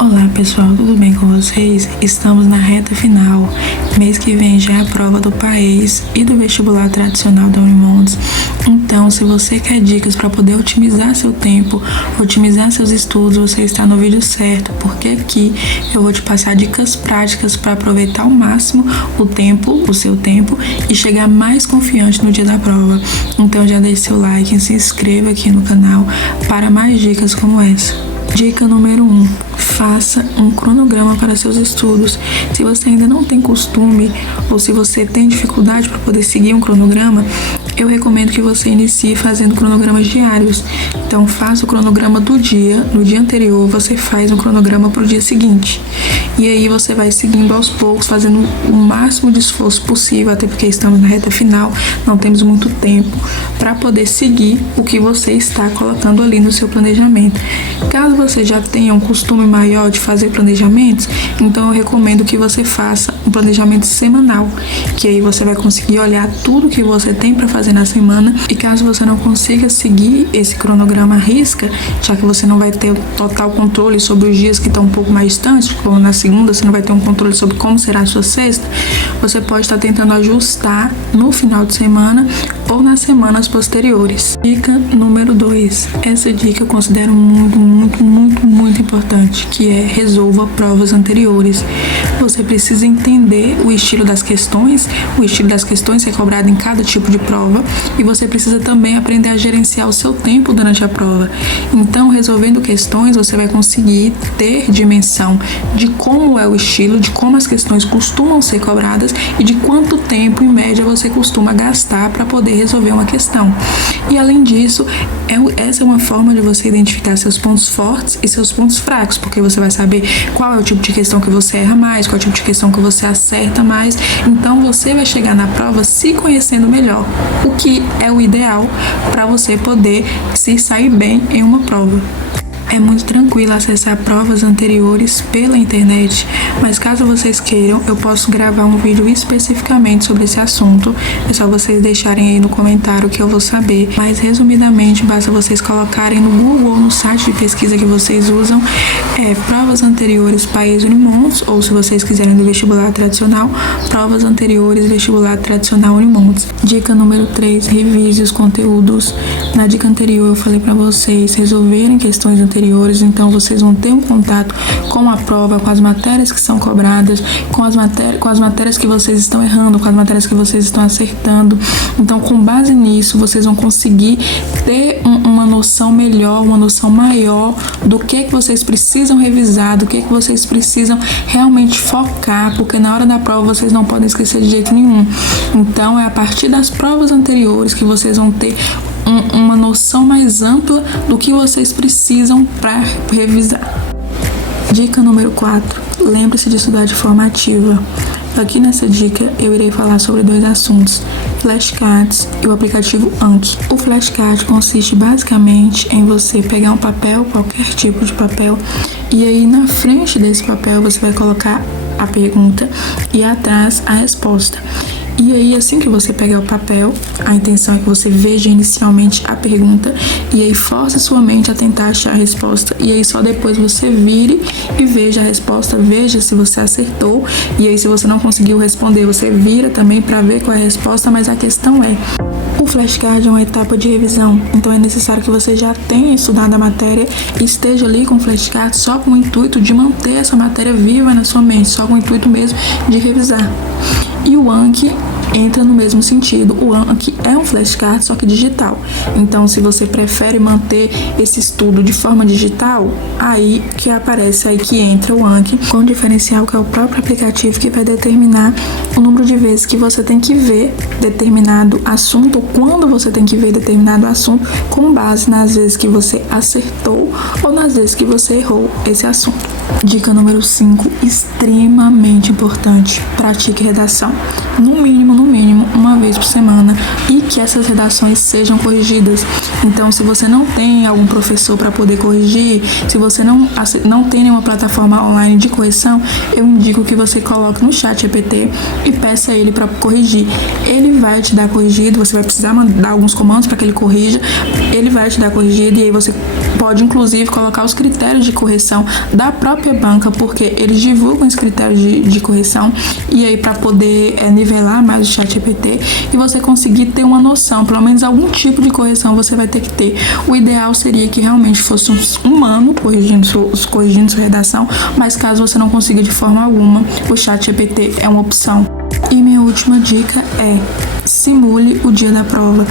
Olá pessoal, tudo bem com vocês? Estamos na reta final. Mês que vem já é a prova do país e do vestibular tradicional da Unimontes. Então, se você quer dicas para poder otimizar seu tempo, otimizar seus estudos, você está no vídeo certo, porque aqui eu vou te passar dicas práticas para aproveitar ao máximo o seu tempo e chegar mais confiante no dia da prova. Então já deixe seu like e se inscreva aqui no canal para mais dicas como essa. Dica número 1. Faça um cronograma para seus estudos. Se você ainda não tem costume ou se você tem dificuldade para poder seguir um cronograma, eu recomendo que você inicie fazendo cronogramas diários. Então, faça o cronograma do dia. No dia anterior, você faz um cronograma para o dia seguinte. E aí você vai seguindo aos poucos, fazendo o máximo de esforço possível, até porque estamos na reta final, não temos muito tempo para poder seguir o que você está colocando ali no seu planejamento. Caso você já tenha um costume maior de fazer planejamentos, então eu recomendo que você faça um planejamento semanal, que aí você vai conseguir olhar tudo que você tem para fazer na semana. E caso você não consiga seguir esse cronograma à risca, já que você não vai ter total controle sobre os dias que estão um pouco mais distantes, como na segunda você não vai ter um controle sobre como será a sua sexta, você pode estar tentando ajustar no final de semana ou nas semanas posteriores. Dica número 2. Essa dica eu considero muito importante, que é resolva provas anteriores. Você precisa entender o estilo das questões que é cobrado em cada tipo de prova, e você precisa também aprender a gerenciar o seu tempo durante a prova. Então, resolvendo questões, você vai conseguir ter dimensão de como é o estilo, de como as questões costumam ser cobradas e de quanto tempo, em média, você costuma gastar para poder resolver uma questão. E, além disso, essa é uma forma de você identificar seus pontos fortes e seus pontos fracos, porque você vai saber qual é o tipo de questão que você erra mais, qual é o tipo de questão que você acerta mais. Então, você vai chegar na prova se conhecendo melhor, o que é o ideal para você poder se sair bem em uma prova. É muito tranquilo acessar provas anteriores pela internet, mas caso vocês queiram, eu posso gravar um vídeo especificamente sobre esse assunto. É só vocês deixarem aí no comentário que eu vou saber. Mas, resumidamente, basta vocês colocarem no Google ou no site de pesquisa que vocês usam, provas anteriores país Unimontes, ou se vocês quiserem do vestibular tradicional, provas anteriores vestibular tradicional Unimontes. Dica número 3, revise os conteúdos. Na dica anterior eu falei para vocês resolverem questões anteriores. Então vocês vão ter um contato com a prova, com as matérias que são cobradas, com as matérias que vocês estão errando, com as matérias que vocês estão acertando. Então, com base nisso, vocês vão conseguir ter uma noção melhor, uma noção maior do que vocês precisam revisar, do que vocês precisam realmente focar, porque na hora da prova vocês não podem esquecer de jeito nenhum. Então, é a partir das provas anteriores que vocês vão ter uma noção mais ampla do que vocês precisam para revisar. Dica número 4. Lembre-se de estudar de forma ativa. Aqui nessa dica eu irei falar sobre 2 assuntos: flashcards e o aplicativo Anki. O flashcard consiste basicamente em você pegar um papel, qualquer tipo de papel, e aí na frente desse papel você vai colocar a pergunta e atrás a resposta. E aí, assim que você pegar o papel, a intenção é que você veja inicialmente a pergunta e aí force sua mente a tentar achar a resposta. E aí só depois você vire e veja a resposta, veja se você acertou. E aí, se você não conseguiu responder, você vira também para ver qual é a resposta. Mas a questão é, o flashcard é uma etapa de revisão, então é necessário que você já tenha estudado a matéria e esteja ali com o flashcard só com o intuito de manter essa matéria viva na sua mente, só com o intuito mesmo de revisar. E o Anki entra no mesmo sentido. O Anki é um flashcard, só que digital. Então, se você prefere manter esse estudo de forma digital, aí que aparece, aí que entra o Anki, com o diferencial que é o próprio aplicativo que vai determinar o número de vezes que você tem que ver determinado assunto, ou quando você tem que ver determinado assunto, com base nas vezes que você acertou ou nas vezes que você errou esse assunto. Dica número 5, extremamente importante: pratique redação. No mínimo no mínimo uma vez por semana e que essas redações sejam corrigidas. Então, se você não tem algum professor para poder corrigir, se você não tem nenhuma plataforma online de correção, eu indico que você coloque no ChatGPT e peça a ele para corrigir. Ele vai te dar corrigido, você vai precisar mandar alguns comandos para que ele corrija, ele vai te dar corrigido e aí você pode inclusive colocar os critérios de correção da própria banca, porque eles divulgam os critérios de correção e aí para poder nivelar mais o ChatGPT e você conseguir ter uma noção, pelo menos algum tipo de correção você vai ter que ter. O ideal seria que realmente fosse um humano corrigindo sua redação, mas caso você não consiga de forma alguma, o ChatGPT é uma opção. E minha última dica é: simule o dia da prova.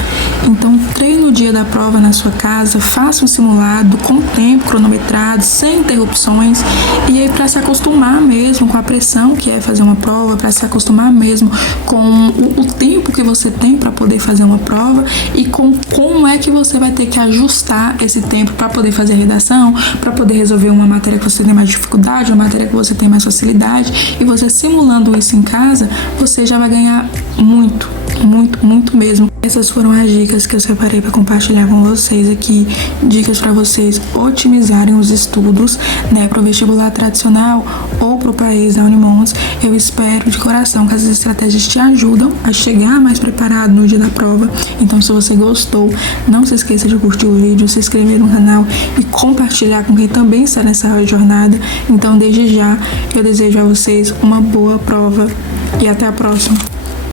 Então, treine o dia da prova na sua casa, faça um simulado com tempo cronometrado, sem interrupções, e aí para se acostumar mesmo com a pressão que é fazer uma prova, para se acostumar mesmo com o tempo que você tem para poder fazer uma prova e com como é que você vai ter que ajustar esse tempo para poder fazer a redação, para poder resolver uma matéria que você tem mais dificuldade, uma matéria que você tem mais facilidade, e você simulando isso em casa, você já vai ganhar muito mesmo. Essas foram as dicas que eu separei para compartilhar com vocês aqui, dicas para vocês otimizarem os estudos, para o vestibular tradicional ou para o país da Unimontes. Eu espero de coração que essas estratégias te ajudam a chegar mais preparado no dia da prova. Então, se você gostou, não se esqueça de curtir o vídeo, se inscrever no canal e compartilhar com quem também está nessa jornada. Então, desde já, eu desejo a vocês uma boa prova e até a próxima.